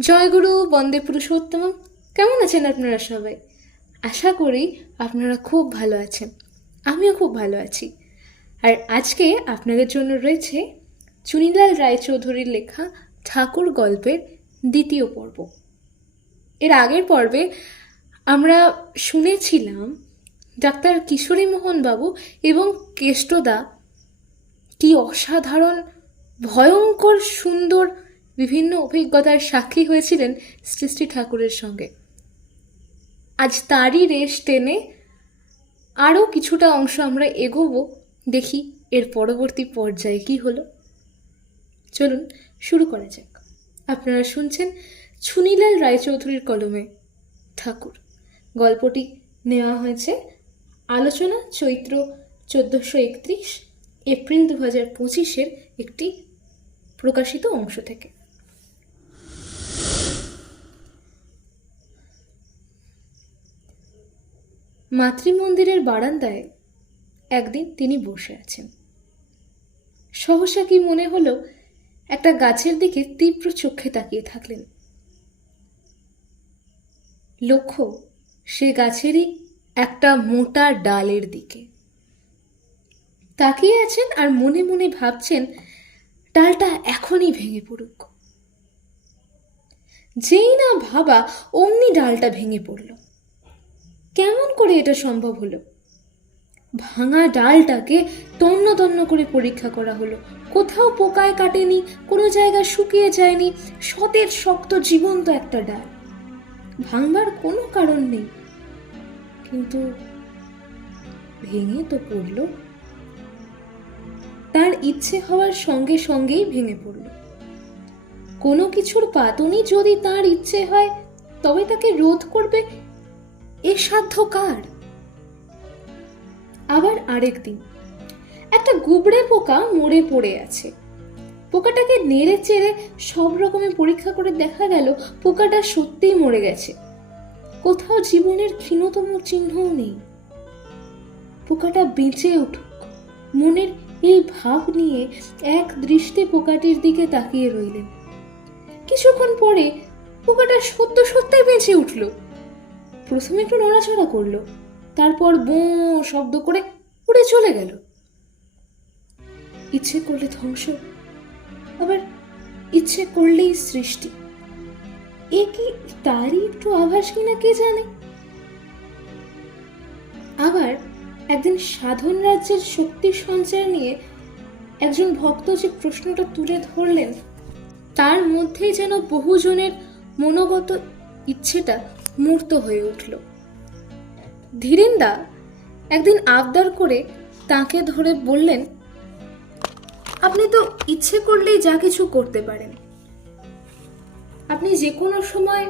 জয়গুরু বন্দে পুরুষোত্তম। কেমন আছেন আপনারা সবাই? আশা করি আপনারা খুব ভালো আছেন। আমিও খুব ভালো আছি। আর আজকে আপনাদের জন্য রয়েছে চুনিলাল রায়চৌধুরীর লেখা ঠাকুর গল্পের দ্বিতীয় পর্ব। এর আগের পর্বে আমরা শুনেছিলাম ডাক্তার কিশোরী মোহন বাবু এবং কেষ্টদা কি অসাধারণ, ভয়ঙ্কর, সুন্দর বিভিন্ন অভিজ্ঞতার সাক্ষী হয়েছিলেন শ্রী ঠাকুরের সঙ্গে। আজ তারই রেশ টেনে আরও কিছুটা অংশ আমরা এগোবো, দেখি এর পরবর্তী পর্যায়ে কি হলো। চলুন শুরু করা যাক। আপনারা শুনছেন ছুনিলাল রায়চৌধুরীর কলমে ঠাকুর। গল্পটি নেওয়া হয়েছে আলোচনা চৈত্র চোদ্দোশো একত্রিশ এপ্রিল দু হাজার পঁচিশের একটি প্রকাশিত অংশ থেকে। মাতৃমন্দিরের বারান্দায় একদিন তিনি বসে আছেন। সহসা কি মনে হলো একটা গাছের দিকে তীব্র চোখে তাকিয়ে থাকলেন? লক্ষ্য, সে গাছেরই একটা মোটা ডালের দিকে। তাকিয়ে আছেন আর মনে মনে ভাবছেন, ডালটা এখনই ভেঙে পড়ুক। যেই না ভাবা অমনি ডালটা ভেঙে পড়ল। কেমন করে এটা সম্ভব হলো? ভাঙা ডালটাকে তন্ন তন্ন করে পরীক্ষা করা হলো। কোথাও পোকায় কাটেনি, কোনো জায়গা শুকিয়ে যায়নি সতের শক্ত, জীবন্ত একটা ডাল। ভাঙবার কোনো কারণ নেই। কিন্তু ভেঙে তো পড়ল। তার ইচ্ছে হওয়ার সঙ্গে সঙ্গেই ভেঙে পড়ল। কোনো কিছুর পাতনি যদি তার ইচ্ছে হয়, তবে তাকে রোধ করবে এ সাধ্য কার? আবার আরেক দিন, একটা গুবড়ে পোকা মরে পড়ে আছে। পোকাটাকে নেড়ে চেড়ে সব রকমের পরীক্ষা করে দেখা গেল পোকাটা সত্যিই মরে গেছে। কোথাও জীবনের ক্ষীণতম চিহ্নও নেই। পোকাটা বেঁচে উঠুক, মনের এই ভাব নিয়ে এক দৃষ্টে পোকাটির দিকে তাকিয়ে রইলেন। কিছুক্ষণ পরে পোকাটা সত্য সত্যই বেঁচে উঠল। প্রথমে একটু নড়াচড়া করল, তারপর বো শব্দ করে উড়ে চলে গেল। ইচ্ছে করলে ধ্বংস, আবার ইচ্ছে করলেই সৃষ্টি। এ কি তারই একটু আভাস কিনা কে জানে? আবার একদিন সাধন রাজ্যের শক্তি সঞ্চার নিয়ে একজন ভক্ত যে প্রশ্নটা তুলে ধরলেন, তার মধ্যেই যেন বহুজনের মনোগত ইচ্ছেটা মূর্ত হয়ে উঠল। ধীরেন্দা একদিন আবদার করে তাকে ধরে বললেন, আপনি তো ইচ্ছে করলেই যা কিছু করতে পারেন। আপনি যে কোনো সময়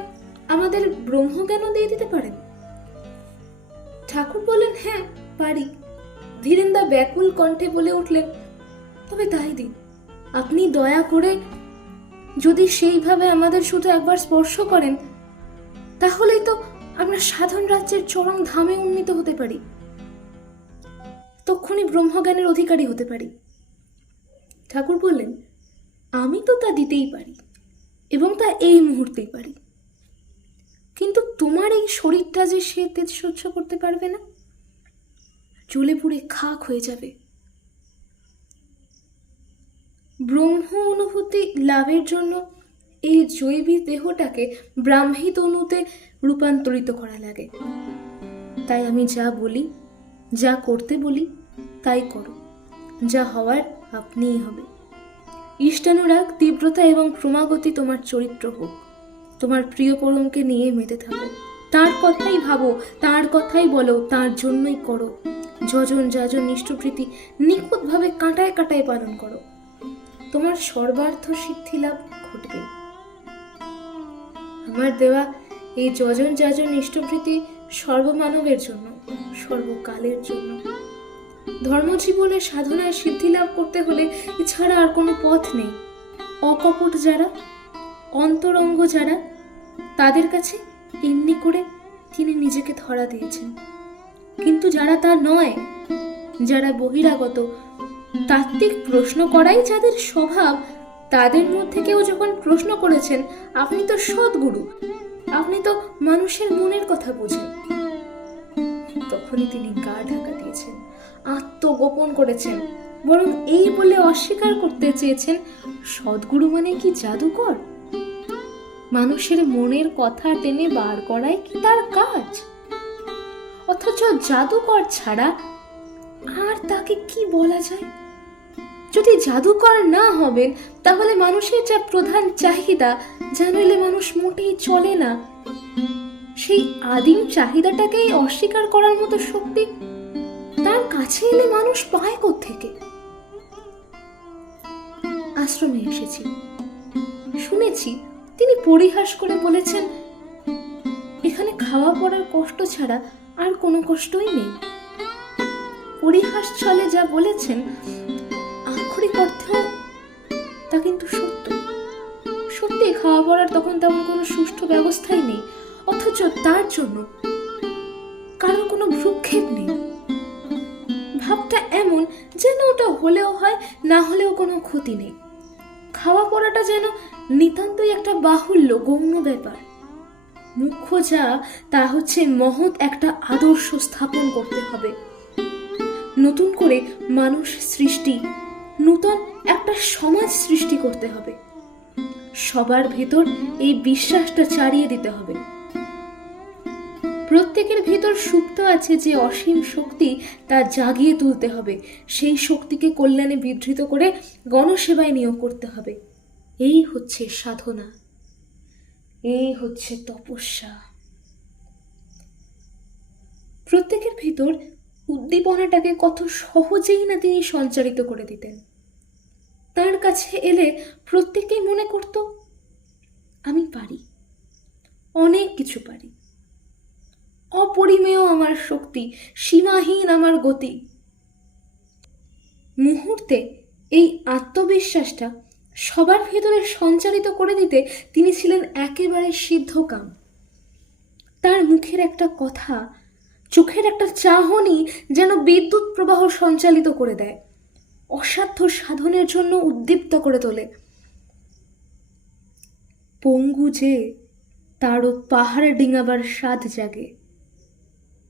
আমাদের ব্রহ্মজ্ঞানও দিয়ে দিতে পারেন? ঠাকুর বললেন হ্যাঁ পারি। ধীরেন্দা ব্যাকুল কণ্ঠে বলে উঠলেন, তবে তাই দিন। আপনি দয়া করে যদি সেইভাবে আমাদের শুধু একবার স্পর্শ করেন তাহলেই তো আমরা সাধন রাজ্যের চরম ধামে উন্নীত হতে পারি। তক্ষুনি ব্রহ্মজ্ঞানের অধিকারী হতে পারি। ঠাকুর বললেন, আমি তো তা দিতেই পারি এবং তা এই মুহূর্তেই পারি। কিন্তু তোমার এই শরীরটা যে সে তেজ সহ্য করতে পারবে না, জ্বলে পুড়ে খাক হয়ে যাবে। ব্রহ্ম অনুভূতি লাভের জন্য এই জৈবিক দেহটাকে ব্রাহ্মী তনুতে রূপান্তরিত করা লাগে। তাই আমি যা বলি, যা করতে বলি, তাই করো। যা হওয়ার আপনিই হবে। ইষ্টানুরাগ, তীব্রতা এবং ক্রমাগতি তোমার চরিত্র হোক। তোমার প্রিয় পরমকে নিয়ে মেতে থাকো। তার কথাই ভাবো, তার কথাই বলো, তার জন্যই করো। যজন যাজন নিষ্ঠপ্রীতি নিখুঁতভাবে কাঁটায় কাঁটায় পালন করো। তোমার সর্বার্থ সিদ্ধি লাভ ঘটবে। আমার দেওয়া এই যজন যাজন ইষ্টভৃতি সর্বমানবের জন্য, সর্বকালের জন্য। ধর্মজীবনে সাধনায় সিদ্ধি লাভ করতে হলে এছাড়া আর কোনো পথ নেই। অকপট যারা, অন্তরঙ্গ যারা, তাদের কাছে এমনি করে তিনি নিজেকে ধরা দিয়েছেন। কিন্তু যারা তা নয়, যারা বহিরাগত, তাত্ত্বিক প্রশ্ন করাই যাদের স্বভাব তাদের মধ্যে কেউ যখন প্রশ্ন করেছেন, আপনি তো সদ্গুরু। আপনি তো মানুষের মনের কথা বোঝেন। তখনই তিনি গা ঢাকা দিয়েছেন, আত্মগোপন করেছেন, বরং এই বলে অস্বীকার করতে চেয়েছেন, সদ্গুরু মানে কি জাদুকর? মানুষের মনের কথা টেনে বার করাই কি তার কাজ? অথচ জাদুকর ছাড়া আর তাকে কি বলা যায়? যদি জাদুকর না হবেন, তাহলে মানুষের যা প্রধান চাহিদা যা মানুষ মোটেই চলে না। সেই আদিম চাহিদাটাকেই অস্বীকার করার মতো শক্তি, তার কাছে এলে মানুষ পায় থেকে আশ্রমে এসেছি। শুনেছি তিনি পরিহাস করে বলেছেন, এখানে খাওয়া পড়ার কষ্ট ছাড়া আর কোনো কষ্টই নেই। পরিহাস ছলে যা বলেছেন অর্থেও তা কিন্তু সত্য। সত্যি খাওয়া পড়ার তখন তেমন কোনো সুষ্ঠু ব্যবস্থাই নেই। অথচ তার জন্য কারোর কোনো ভ্রুক্ষেপ নেই। ভাবটা এমন যেন ওটা হলেও হয়, না হলেও কোনো ক্ষতি নেই। খাওয়া পড়াটা যেন নিতান্তই একটা বাহুল্য, গৌণ ব্যাপার। মুখ্য যা, তা হচ্ছে মহৎ একটা আদর্শ স্থাপন করতে হবে। নতুন করে মানুষ সৃষ্টি নূতন একটা সমাজ সৃষ্টি করতে হবে। সবার ভেতর এই বিশ্বাসটা চারিয়ে দিতে হবে। প্রত্যেকের ভেতর সুপ্ত আছে যে অসীম শক্তি তা জাগিয়ে তুলতে হবে। সেই শক্তিকে কল্যাণে বিধৃত করে গণসেবায় নিয়োগ করতে হবে। এই হচ্ছে সাধনা। এই হচ্ছে তপস্যা। প্রত্যেকের ভিতর উদ্দীপনাটাকে কত সহজেই না তিনি সঞ্চারিত করে দিতেন। তার কাছে এলে প্রত্যেকেই মনে করত, আমি পারি, অনেক কিছু পারি। অপরিমেয় আমার শক্তি, সীমাহীন আমার গতি। মুহূর্তে এই আত্মবিশ্বাসটা সবার ভেতরে সঞ্চারিত করে দিতে তিনি ছিলেন একেবারে সিদ্ধকাম তার মুখের একটা কথা, চোখের একটা চাহনি যেন বিদ্যুৎ প্রবাহ সঞ্চালিত করে দেয়। অসাধ্য সাধনের জন্য উদ্দীপ্ত করে তোলে। পঙ্গু যে তারও পাহাড় ডিঙাবার স্বাদ জাগে।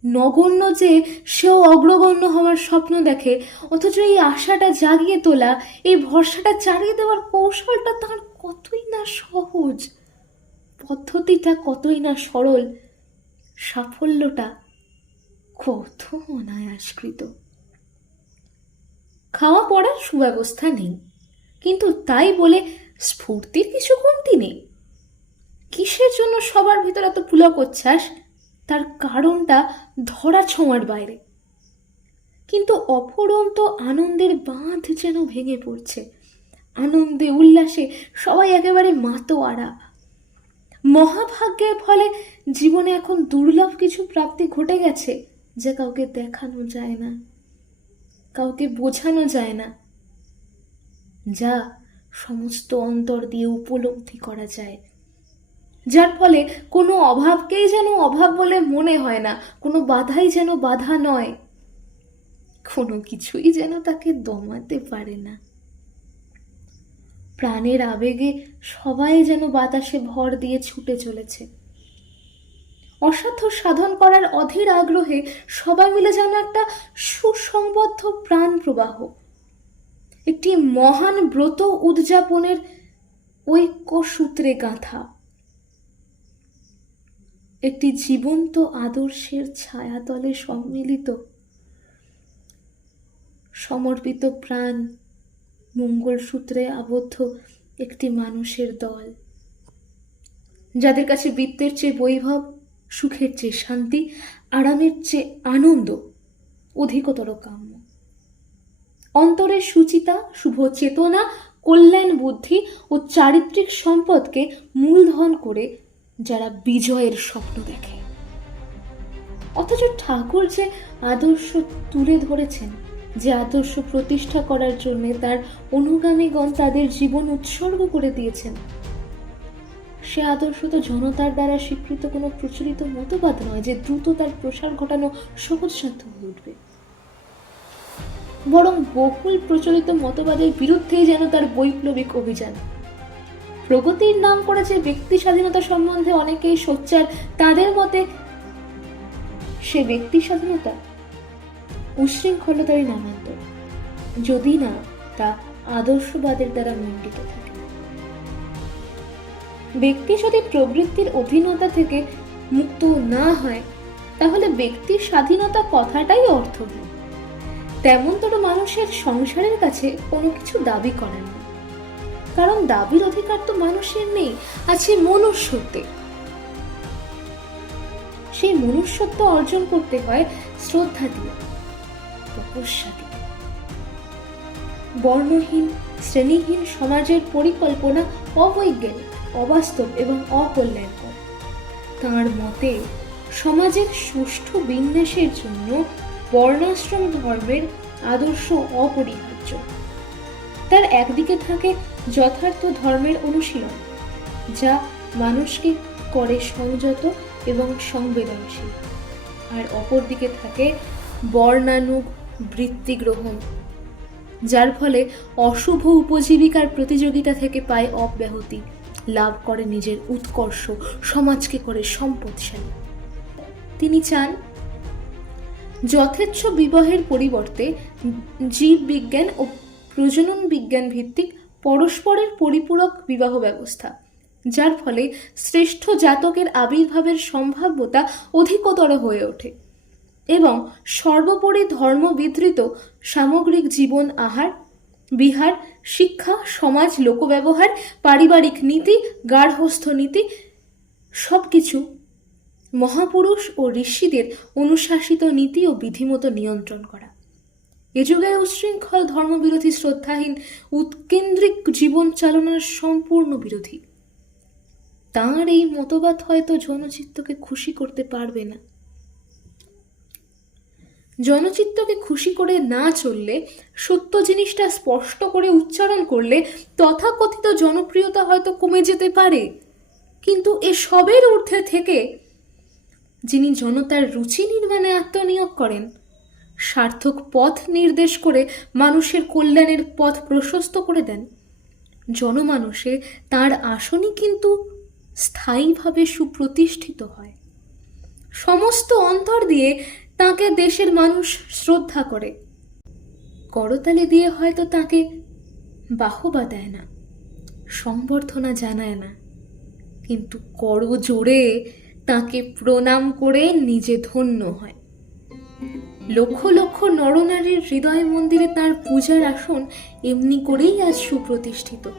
নগণ্য যে সেও অগ্রগণ্য হওয়ার স্বপ্ন দেখে, অথচ এই আশাটা জাগিয়ে তোলা, এই ভরসাটা চালিয়ে দেওয়ার কৌশলটা তার কতই না সহজ, পদ্ধতিটা কতই না সরল, সাফল্যটা কত অনায়াসকৃত। খাওয়া পড়ার সুব্যবস্থা নেই। কিন্তু তাই বলে স্ফূর্তির কিছু কমতি নেই। কিসের জন্য সবার ভিতর এত পুলক উচ্ছ্বাস? তার কারণটা ধরা ছোঁয়ার বাইরে। কিন্তু অফুরন্ত আনন্দের বাঁধ যেন ভেঙে পড়ছে। আনন্দে, উল্লাসে সবাই একেবারে মাতো মাতোয়ারা। মহাভাগ্যের ফলে জীবনে এখন দুর্লভ কিছু প্রাপ্তি ঘটে গেছে, যা কাউকে দেখানো যায় না। কাউকে বোঝানো যায় না। যা সমস্ত অন্তর দিয়ে উপলব্ধি করা যায়। যার ফলে কোনো অভাবকেই যেন অভাব বলে মনে হয় না, কোনো বাধাই যেন বাধা নয়। কোনো কিছুই যেন তাকে দমাতে পারে না। প্রাণের আবেগে সবাই যেন বাতাসে ভর দিয়ে ছুটে চলেছে। অসাধ্য সাধন করার অধীর আগ্রহে সবাই মিলে যেন একটা সুসংবদ্ধ প্রাণ প্রবাহ, একটি মহান ব্রত উদযাপনের ঐক্য সূত্রে গাঁথা, একটি জীবন্ত আদর্শের ছায়াতলে সম্মিলিত, সমর্পিত প্রাণ মঙ্গলসূত্রে আবদ্ধ একটি মানুষের দল, যাদের কাছে বৃত্তের চেয়ে বৈভব সুখের চেয়ে শান্তি, আরামের চেয়ে আনন্দ অধিকতর কাম্য। অন্তরের সুচিতা, শুভ চেতনা, কল্যাণ বুদ্ধি ও চারিত্রিক সম্পদকে মূলধন করে যারা বিজয়ের স্বপ্ন দেখে। অথচ ঠাকুর যে আদর্শ তুলে ধরেছেন, যে আদর্শ প্রতিষ্ঠা করার জন্য তার অনুগামীগণ তাদের জীবন উৎসর্গ করে দিয়েছেন সে আদর্শ তো জনতার দ্বারা স্বীকৃত কোনো প্রচলিত মতবাদ নয় যে দ্রুত তার প্রসার ঘটানো সহজসাধ্য হয়ে উঠবে। বরং বহুল প্রচলিত মতবাদের বিরুদ্ধেই যেন তার বৈপ্লবিক অভিযান। প্রগতির নাম করেছে ব্যক্তি স্বাধীনতা সম্বন্ধে অনেকেই সোচ্চার, তাদের মতে সে ব্যক্তি স্বাধীনতা উশৃঙ্খলতারই নামান্তর। যদি না, তা আদর্শবাদের দ্বারা মণ্ডিত থাকে। ব্যক্তি যদি প্রবৃত্তির অধীনতা থেকে মুক্ত না হয়, তাহলে ব্যক্তির স্বাধীনতা কথাটাই অর্থহীন। তেমনতর মানুষের সংসারের কাছে কোনো কিছু দাবি করেন না। কারণ দাবির অধিকার তো মানুষের নেই আছে মনুষ্যত্বে। সেই মনুষ্যত্ব অর্জন করতে হয় শ্রদ্ধা দিয়ে, তপস্যা দিয়ে। বর্ণহীন, শ্রেণীহীন সমাজের পরিকল্পনা অবৈজ্ঞানিক। অবাস্তব এবং অকল্যাণকর। তাঁর মতে, সমাজের সুষ্ঠু বিন্যাসের জন্য বর্ণাশ্রম ধর্মের আদর্শ অপরিহার্য। তার একদিকে থাকে যথার্থ ধর্মের অনুশীলন, যা মানুষকে করে সংযত এবং সংবেদনশীল। আর অপরদিকে থাকে বর্ণানুগ বৃত্তি গ্রহণ যার ফলে অশুভ উপজীবিকার প্রতিযোগিতা থেকে পায় অব্যাহতি। লাভ করে নিজের উৎকর্ষ, সমাজকে করে সম্পদশালী। তিনি চান যথেচ্ছ বিবাহের পরিবর্তে জীব বিজ্ঞান ও প্রজনন বিজ্ঞান ভিত্তিক পরস্পরের পরিপূরক বিবাহ ব্যবস্থা, যার ফলে শ্রেষ্ঠ জাতকের আবির্ভাবের সম্ভাব্যতা অধিকতর হয়ে ওঠে এবং সর্বোপরি ধর্মবিধৃত সামগ্রিক জীবন আহার বিহার, শিক্ষা, সমাজ, লোকব্যবহার, পারিবারিক নীতি গার্হস্থ নীতি সব কিছু মহাপুরুষ ও ঋষিদের অনুশাসিত নীতি ও বিধিমতো নিয়ন্ত্রণ করা। এ যুগের উচ্ছৃঙ্খল ধর্মবিরোধী শ্রদ্ধাহীন উৎকেন্দ্রিক জীবন চালনার সম্পূর্ণ বিরোধী। তাঁর এই মতবাদ হয়তো জনচিত্তকে খুশি করতে পারবে না। জনচিত্তকে খুশি করে না চললে, সত্য জিনিসটা স্পষ্ট করে উচ্চারণ করলে তথাকথিত জনপ্রিয়তা হয়তো কমে যেতে পারে। কিন্তু এ সবের ঊর্ধ্বে থেকে যিনি জনতার রুচি নির্মাণে আত্মনিয়োগ করেন, সার্থক পথ নির্দেশ করে মানুষের কল্যাণের পথ প্রশস্ত করে দেন। জনমানুষে তার আসনই কিন্তু স্থায়ীভাবে সুপ্রতিষ্ঠিত হয়। সমস্ত অন্তর দিয়ে তাকে দেশের মানুষ শ্রদ্ধা করে। করতালি দিয়ে হয়তো তাকে বাহবা দেয় না সম্বর্ধনা জানায় না। কিন্তু কর জোরে তাকে প্রণাম করে নিজে ধন্য হয়। লক্ষ লক্ষ নরনারীর হৃদয় মন্দিরে তার পূজার আসন এমনি করেই আজ সুপ্রতিষ্ঠিত।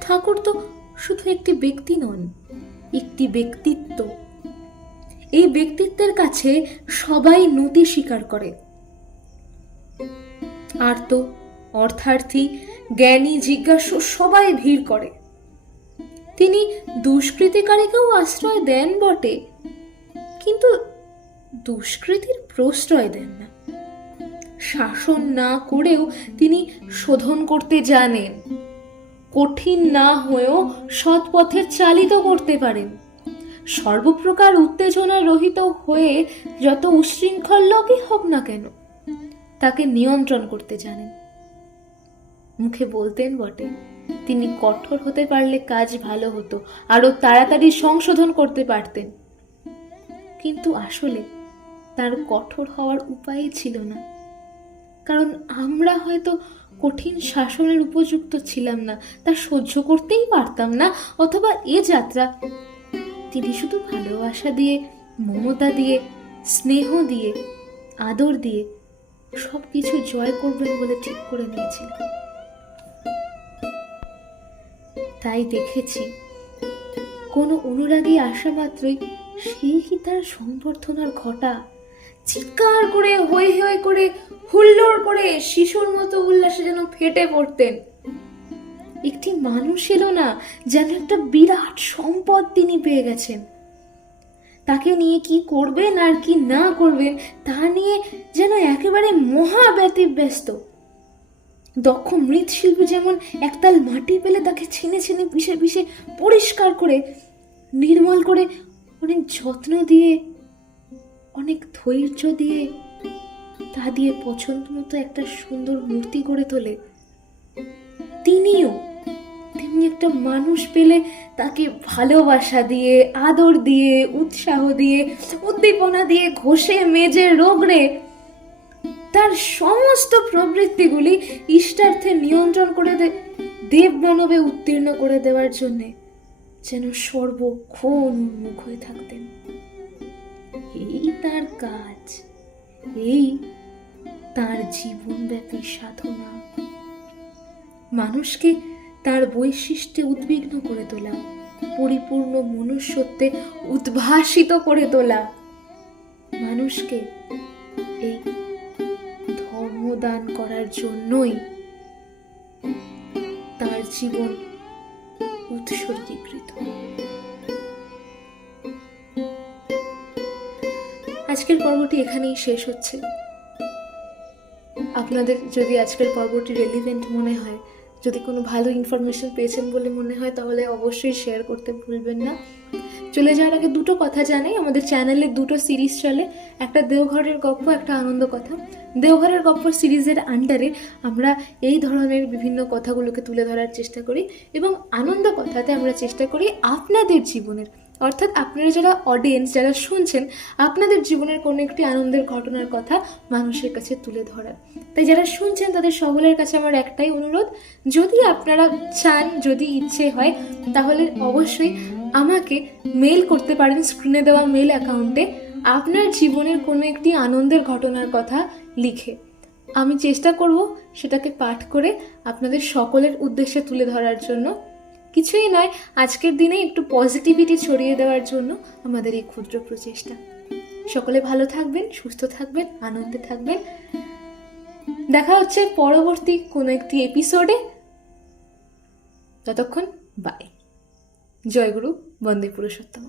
ঠাকুর তো শুধু একটি ব্যক্তি নন, একটি ব্যক্তিত্ব। এই ব্যক্তিত্বের কাছে সবাই নতি স্বীকার করে। আর তো অর্থার্থী, জ্ঞানী, জিজ্ঞাসু সবাই ভিড় করে। তিনি দুষ্কৃতিকারীকেও আশ্রয় দেন বটে, কিন্তু দুষ্কৃতির প্রশ্রয় দেন না। শাসন না করেও তিনি শোধন করতে জানেন, কঠিন না হয়েও সৎ পথে চালিত করতে পারেন। সর্বপ্রকার উত্তেজনা রহিত হয়ে যত উশৃঙ্খল লোকই হোক না কেন, তাকে নিয়ন্ত্রণ করতে জানেন। মুখে বলতেন বটে, তিনি কঠোর হতে পারলে কাজ ভালো হতো আরও তাড়াতাড়ি সংশোধন করতে পারতেন। কিন্তু আসলে তার কঠোর হওয়ার উপায়ই ছিল না, কারণ আমরা হয়তো কঠিন শাসনের উপযুক্ত ছিলাম না, তা সহ্য করতেই পারতাম না, অথবা এ যাত্রা তিনি শুধু ভালোবাসা দিয়ে, মমতা দিয়ে, স্নেহ দিয়ে, আদর দিয়ে সব কিছু জয় করবেন বলে ঠিক করে নিয়েছিলেন তাই দেখেছি, কোনো অনুরাগী আসা মাত্রই সেই কি তার সম্বর্ধনার ঘটা? চিৎকার করে হই হই করে, হুল্লোড় করে শিশুর মতো উল্লাসে যেন ফেটে পড়তেন। একটি মানুষ এলো না, যেন একটা বিরাট সম্পদ তিনি পেয়ে গেছেন। তাকে নিয়ে কি করবেন আর কি না করবেন, তা নিয়ে যেন একেবারে ব্যস্ত দক্ষ মৃৎশিল্পী যেমন একতাল মাটি পেলে তাকে ছিনে ছিনে পিষে পিষে পরিষ্কার করে, নির্মল করে অনেক যত্ন দিয়ে, অনেক ধৈর্য দিয়ে, তা দিয়ে পছন্দ মতো একটা সুন্দর মূর্তি গড়ে তোলে। তিনিও তেমনি একটা মানুষ পেলে তাকে ভালোবাসা দিয়ে, আদর দিয়ে, উৎসাহ দিয়ে, উদ্দীপনা দিয়ে ঘষে, মেজে, রোগড়ে তার সমস্ত প্রবৃত্তিগুলি ইষ্টার্থে নিয়ন্ত্রণ করে দেব মানবে উত্তীর্ণ করে দেওয়ার জন্যে যেন সর্বক্ষণ উন্মুখ হয়ে থাকতেন। এই তার কাজ, এই তার জীবনব্যাপী সাধনা। মানুষকে তার বৈশিষ্ট্যে উদ্বিগ্ন করে তোলা, পরিপূর্ণ মনুষ্যত্বে উদ্ভাসিত করে তোলা। মানুষকে এই ধর্মদান করার জন্যই তার জীবন উৎসর্গীকৃত। আজকের পর্বটি এখানেই শেষ হচ্ছে। আপনাদের যদি আজকের পর্বটি রেলিভেন্ট মনে হয় যদি কোনো ভালো ইনফরমেশন পেয়েছেন বলে মনে হয়, তাহলে অবশ্যই শেয়ার করতে ভুলবেন না। চলে যাওয়ার আগে দুটো কথা জানাই। আমাদের চ্যানেলে দুটো সিরিজ চলে। একটা দেওঘরের গল্প একটা আনন্দ কথা। দেওঘরের গল্প সিরিজের আন্ডারে আমরা এই ধরনের বিভিন্ন কথাগুলোকে তুলে ধরার চেষ্টা করি এবং আনন্দ কথাতে আমরা চেষ্টা করি আপনাদের জীবনের অর্থাৎ আপনারা যারা অডিয়েন্স যারা শুনছেন, আপনাদের জীবনের কোনো একটি আনন্দের ঘটনার কথা মানুষের কাছে তুলে ধরার তাই যারা শুনছেন, তাদের সকলের কাছে আমার একটাই অনুরোধ, যদি আপনারা চান, যদি ইচ্ছে হয়, তাহলে অবশ্যই আমাকে মেল করতে পারেন স্ক্রিনে দেওয়া মেল অ্যাকাউন্টে আপনার জীবনের কোনো একটি আনন্দের ঘটনার কথা লিখে। আমি চেষ্টা করব সেটাকে পাঠ করে আপনাদের সকলের উদ্দেশ্যে তুলে ধরার জন্য। কিছুই নয়, আজকের দিনে একটু পজিটিভিটি ছড়িয়ে দেওয়ার জন্য আমাদের এই ক্ষুদ্র প্রচেষ্টা। সকলে ভালো থাকবেন, সুস্থ থাকবেন, আনন্দে থাকবেন। দেখা হচ্ছে পরবর্তী কোনো একটি এপিসোডে ততক্ষণ বাই জয়গুরু, বন্দে পুরুষোত্তম।